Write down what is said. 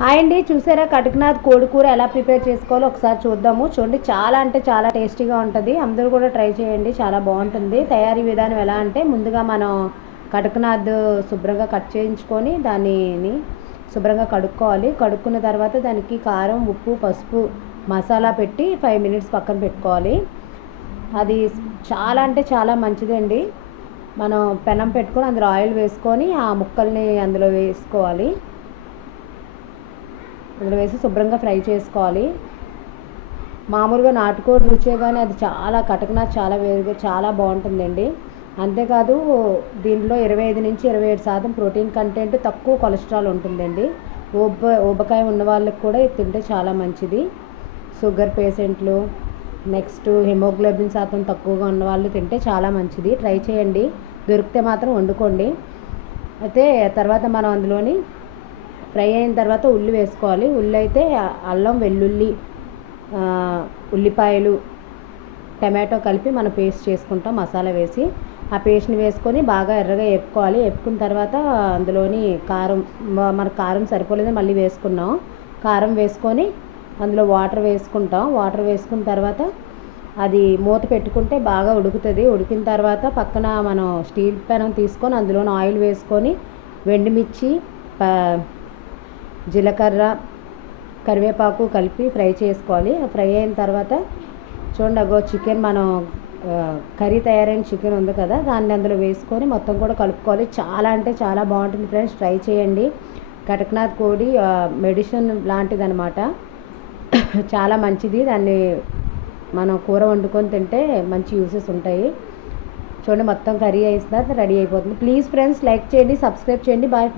Hi అండి, చూసారా కటక్నాథ్ కోడి కూర ఎలా ప్రిపేర్ చేసుకోవాలో ఒకసారి చూద్దాము. చూడండి, చాలా అంటే చాలా టేస్టీగా ఉంటుంది. అందరూ కూడా ట్రై చేయండి, చాలా బాగుంటుంది. తయారీ విధానం ఎలా అంటే, ముందుగా మనం కటక్నాథ్ శుభ్రంగా కట్ చేయించుకొని దానిని శుభ్రంగా కడుక్కోవాలి. కడుక్కున్న తర్వాత దానికి కారం, ఉప్పు, పసుపు, మసాలా పెట్టి 5 మినిట్స్ పక్కన పెట్టుకోవాలి. అది చాలా అంటే చాలా మంచిదండి. మనం పెనం పెట్టుకొని అందులో ఆయిల్ వేసుకొని ఆ ముక్కల్ని అందులో వేసుకోవాలి. అందులో వేసి శుభ్రంగా ఫ్రై చేసుకోవాలి. మామూలుగా నాటుకోడి రుచే కానీ అది చాలా కటక్నాథ్ చాలా వేరుగా చాలా బాగుంటుందండి. అంతేకాదు దీనిలో 25-27% ప్రోటీన్ కంటెంట్, తక్కువ కొలెస్ట్రాల్ ఉంటుందండి. ఊబకాయ ఉన్న వాళ్ళకి కూడా ఇది తింటే చాలా మంచిది. షుగర్ పేషెంట్లు, నెక్స్ట్ హిమోగ్లోబిన్ శాతం తక్కువగా ఉన్న వాళ్ళు తింటే చాలా మంచిది. ట్రై చేయండి, దొరికితే మాత్రం వండుకోండి. అయితే తర్వాత మనం అందులోని ఫ్రై అయిన తర్వాత ఉల్లి వేసుకోవాలి. ఉల్లి అయితే అల్లం, వెల్లుల్లి, ఉల్లిపాయలు, టమాటో కలిపి మనం పేస్ట్ చేసుకుంటాం మసాలా వేసి. ఆ పేస్ట్ని వేసుకొని బాగా ఎర్రగా వేపుకోవాలి. వేపుకున్న తర్వాత అందులోని కారం, మనకు కారం సరిపోలేదని మళ్ళీ వేసుకున్నాం. కారం వేసుకొని అందులో వాటర్ వేసుకుంటాం. వాటర్ వేసుకున్న తర్వాత అది మూత పెట్టుకుంటే బాగా ఉడుకుతుంది. ఉడికిన తర్వాత పక్కన మనం స్టీల్ పెనం తీసుకొని అందులోని ఆయిల్ వేసుకొని వెండిమిర్చి, జీలకర్ర, కరివేపాకు కలిపి ఫ్రై చేసుకోవాలి. ఫ్రై అయిన తర్వాత చూడండి, అగో చికెన్ మనం కర్రీ తయారైన చికెన్ ఉంది కదా, దాన్ని అందులో వేసుకొని మొత్తం కూడా కలుపుకోవాలి. చాలా అంటే చాలా బాగుంటుంది ఫ్రెండ్స్, ట్రై చేయండి. కటక్నాథ్ కోడి మెడిసిన్ లాంటిది అనమాట, చాలా మంచిది. దాన్ని మనం కూర వండుకొని తింటే మంచి యూసెస్ ఉంటాయి. చూడండి, మొత్తం కర్రీ అయిన తర్వాత రెడీ అయిపోతుంది. ప్లీజ్ ఫ్రెండ్స్, లైక్ చేయండి, సబ్స్క్రైబ్ చేయండి. బాయ్.